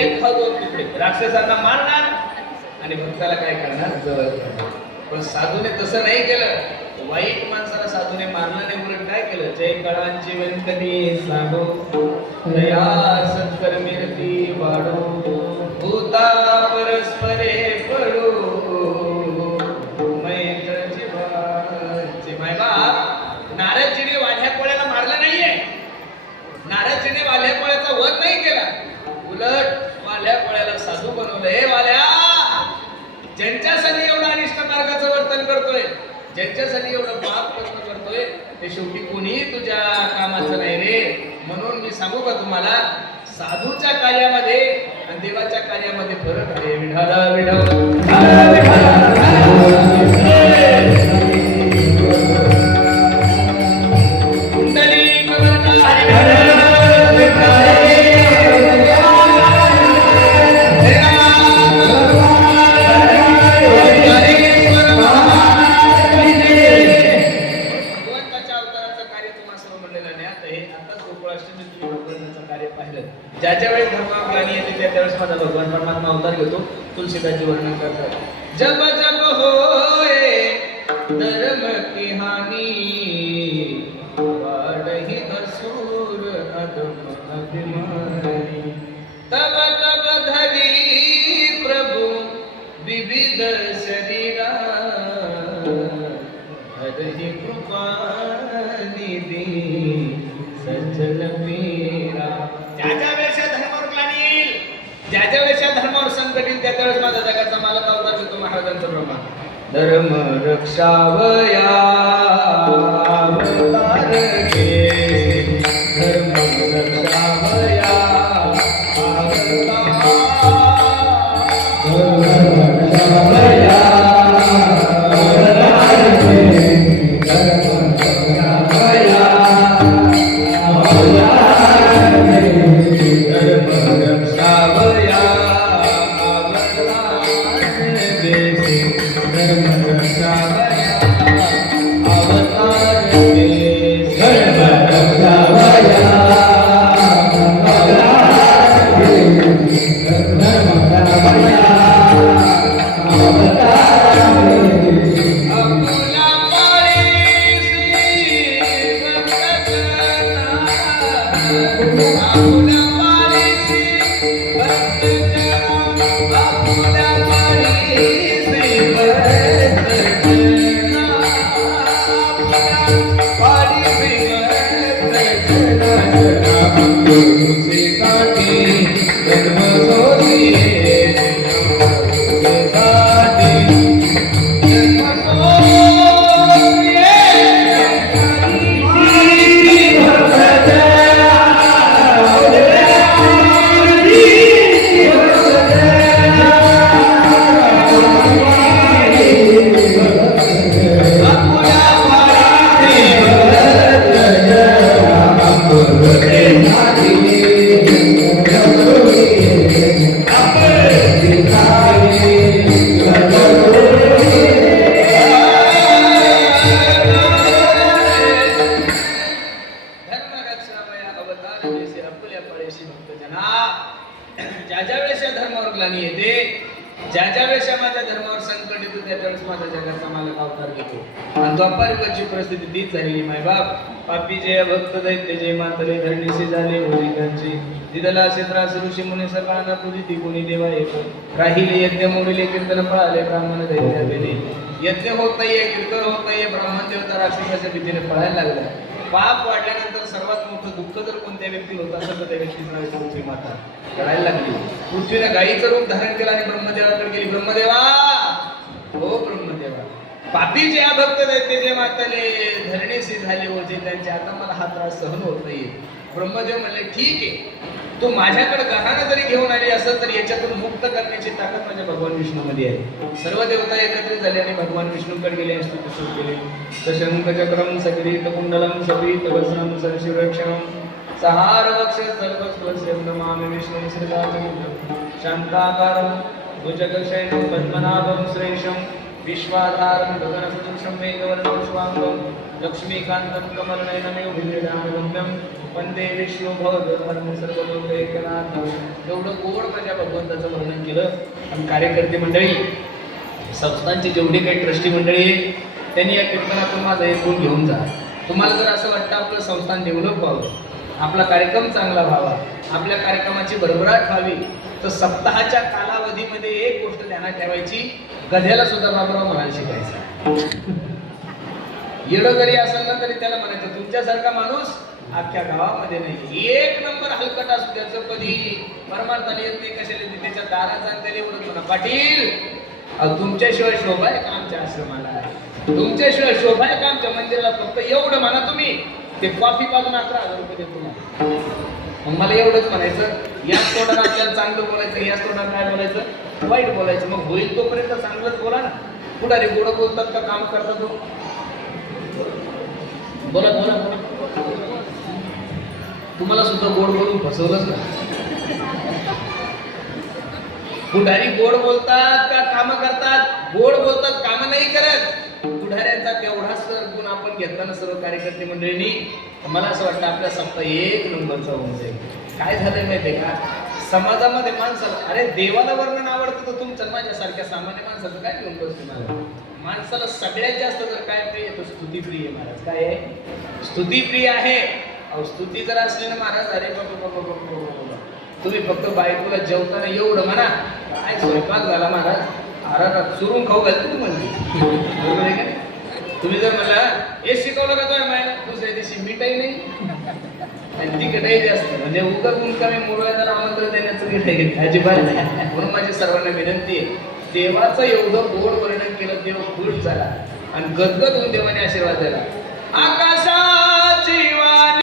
एक हा दोन तुकडे. राक्षसांना मारणार आणि भक्ताला काय करणार? जवळ पण साधूने तसं नाही केलं. वाईट माणसाला साधूने मारलं नाही उलट काय केलं? जय कळांची व्यंकटी साधू दया सत्कर्मीरती वाढो. उलट वाल्या कोळ्याला साधू बनवलं. हे वाल्या ज्यांच्यासाठी एवढा अनिष्ट मार्गाचं वर्तन करतोय ज्यांच्यासाठी एवढं पाप वर्तन करतोय ते शेवटी कोणीही तुझ्या कामाचं नाही रे. म्हणून मी सांगू का तुम्हाला साधूच्या कार्यामध्ये आणि देवाच्या कार्यामध्ये फरक आहे. विढाला विढाला धर्माग्लानी येते त्या त्यावेळेस माझा भगवान परमात्मा अवतार घेतो. तुलसीदासचे वर्णन करतात. जब जब होए धर्म की हानी वाढही असुर अभिमानी। तब तब धरी प्रभु विविध शरीरा हरहि कृपा निधी सज्जन मीरा ज्या ज्या वेळेस या धर्मावर संकट येईल त्या त्यावेळेस माझा जगाचा मला अवतार घेतो महाराजांचं प्रमाण धर्म रक्षावया. धर्म देशे भक्तजना ज्या ज्या वेळेस या धर्मावर ग्लानी येते ज्या ज्या वेळेस माझ्या धर्मावर संकट येतो त्या त्यावेळेस माझा जगाचा मालक अवतार घेतो. आणि द्वापारयुगाची परिस्थिती तीच झालेली माय बाप. पापी जय भक्त दैत्य जय मातरे धरणीसे झाले होलिकांचे दिदला क्षेत्रास ऋषी मुने सर्वांना पूजी ती कोणी देवा येतो. राहिले यज्ञ मोडले कीर्तन पळाले ब्राह्मण दैत्य दिले यज्ञ होत नाहीये कीर्तन होत नाहीये ब्राह्मण देवता राक्षसाच्या भीतीने पळायला लागला. पाप वाढल्यानंतर सर्वात मोठं दुःख जर कोणत्या व्यक्ती होत असेल तर त्या व्यक्तीचं नाव पृथ्वी माता. रडायला लागली. पृथ्वीने गायीचं रूप धारण केलं आणि ब्रह्मदेवाकडे गेली. ब्रह्मदेवा! हो ब्रह्मदेवा. पापी जे भक्त आहेत ते जे माताले धरणीशी झाले होते त्यांचे आता मला हा त्रास सहन होत नाहीये. ब्रह्मदेव म्हणले ठीक आहे. तो माझ्याकडे गहाणं जरी घेऊन आली असं तर याच्यातून मुक्त करण्याची ताकद माझ्या भगवान विष्णूमध्ये आहे. सर्व देवता एकत्रित झाले आणि भगवान विष्णूकडे गेले आणि स्तुती सुरू केली. तशंक चक्रम कुंडलम सपीत वसनम सरशिवरक्षम सहार वक्ष सर्वस्वस्यं नमामि विष्णुं श्रीराजमुद्रं शान्ताकारं भुजगशयनं पद्मनाभं श्रेषं विश्वाधारं गगनसदृशं मेघवर्णं शुभाङ्गं लक्ष्मीकान्तं कमलनयनमेव विनिर्डानगम्यं सर्व लोक एकनाथ एवढं गोड माझ्या भगवंताचं वर्णन केलं. आणि कार्यकर्ते मंडळी संस्थांची जेवढी काही ट्रस्टी मंडळी आहे त्यांनी या कीर्तनातून एक गुण घेऊन जा. तुम्हाला जर असं वाटतं आपलं संस्थान डेव्हलप व्हावं आपला कार्यक्रम चांगला व्हावा आपल्या कार्यक्रमाची भरभराट व्हावी तर सप्ताहाच्या कालावधीमध्ये एक गोष्ट ध्यानात ठेवायची गध्याला सुद्धा बाबराव म्हणायला शिकायचं. येडं जरी असलं ना तरी त्याला म्हणायचं तुमच्यासारखा माणूस अख्ख्या गावामध्ये नाही. एक नंबर हलकट असू त्याचं कधी परमार्थाने येत नाही कशाला त्याच्या दाराचा आणि त्याला एवढं म्हणा पाटील तुमच्याशिवाय शोभा आहे का आमच्या आश्रमाला? तुमच्याशिवाय शोभा आहे का आमच्या मंदिराला? फक्त एवढं म्हणा तुम्ही ते कॉफी पाजून अकरा हजार रुपये देतो तुम्हाला मग मला एवढंच म्हणायचं याच तोंडात आपल्याला चांगलं बोलायचं याच तोंडात काय बोलायचं? वाईट बोलायचं मग होईल तोपर्यंत चांगलंच बोला ना. पुढारी गोड बोलतात का काम करतात तो बोला बोला बोला. तुम्हाला सुद्धा गोड बोलून फसवलंच ना. पुढारी गोड बोलतात का काम करतात? गोड बोलतात काम नाही करत. पुढाऱ्यांचा तेवढाच गुण आपण घेताना सर्व कार्यकर्ते मंडळींनी मला असं वाटतं आपल्या सप्ताह एक नंबरचा होऊन जाईल. काय झालंय माहितीये का? समाजामध्ये माणसाला अरे देवाला वर्णन आवडतं तर तुमचं माझ्यासारख्या सामान्य माणसाचं काय घेऊन बसतो मला माणसाला सगळ्यात जास्त जर काय प्रिय आहे, तो स्तुतीप्रिय आहे महाराज. काय आहे? स्तुतीप्रिय आहे. स्तुती जर असली ना महाराज अरे तुम्ही फक्त बायकोला जेवताना एवढं म्हणा. काय स्वयंपाक झाला महाराज? आरा चुरून खाऊ घाल तुम्हाला म्हणजे तुम्ही जर म्हणला हे शिकवलं का तुम्ही माय दुसऱ्या दिवशी मिठाई नाही. आणि तिकटही जास्त. म्हणजे उगर मी मुलाला आमंत्रण देण्याचं मिठाई नाही अजिबात नाही. म्हणून माझी सर्वांना विनंती आहे देवाचं एवढं गोड वर्णन केलं देव खुश झाला. आणि गदगद होऊन देवाने आशीर्वाद दिला. आकाश